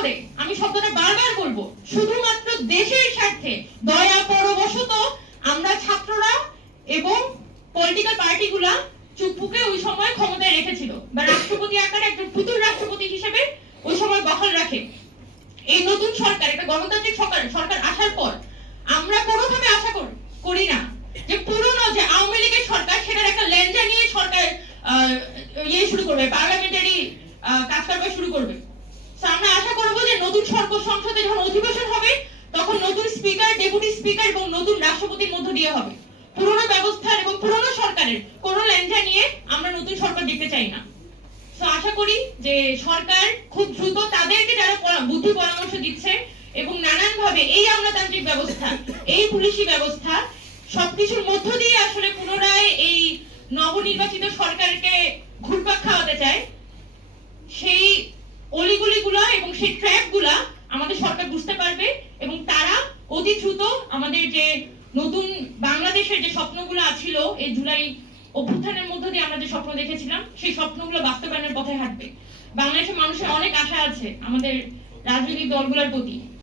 করে, আমি শব্দটা বারবার বলবো, শুধুমাত্র দেশের স্বার্থে দয়া পরবশত আমরা ছাত্ররা এবং পলিটিক্যাল পার্টিগুলা চুপপুকে ওই সময় ক্ষমতায় রেখেছিল, বা রাষ্ট্রপতি আকারে একজন পুতুল রাষ্ট্রপতি হিসেবে ওই সময় বহাল রাখে। এই নতুন সরকার, একটা গণতান্ত্রিক সরকার আসার পর আমরা কোনোভাবে আশা করি না যে পুরনো যে আওয়ামী লীগের সরকার সেটার একটা লেঞ্জা নিয়ে সরকার শুরু করবে, পার্লামেন্টারি কাজ কারবার শুরু করবে। আমরা আশা করব যে নতুন সংসদে যখন অধিবেশন হবে তখন নতুন স্পিকার, ডেপুটি স্পিকার এবং নতুন রাষ্ট্রপতির মধ্য দিয়ে হবে। পুরনো ব্যবস্থার এবং পুরনো সরকারের কোনো লেঞ্জা নিয়ে আমরা নতুন সরকার দেখতে চাই না। তো আশা করি যে সরকার খুব দ্রুত তাদেরকে যারা বুদ্ধি পরামর্শ দিচ্ছে এবং নানানভাবে এই আমলাতান্ত্রিক ব্যবস্থা, এই পুলিশি ব্যবস্থা সবকিছুর মধ্য দিয়ে আসলে পুনরায় এই নবনির্বাচিত সরকারকে ঘুরপাক খাওয়াতে চায়, সেই অলিগলিগুলা এবং সেই ট্র্যাপগুলা আমাদের সরকার বুঝতে পারবে এবং তারা অতি দ্রুত আমাদের যে নতুন বাংলাদেশের যে স্বপ্নগুলো ছিল এই জুলাই অভ্যুত্থানের মধ্য দিয়ে আমরা যে স্বপ্ন দেখেছিলাম সেই স্বপ্নগুলো বাস্তবায়নের পথে হাঁটবে। বাংলাদেশের মানুষের অনেক আশা আছে আমাদের রাজনৈতিক দলগুলোর প্রতি।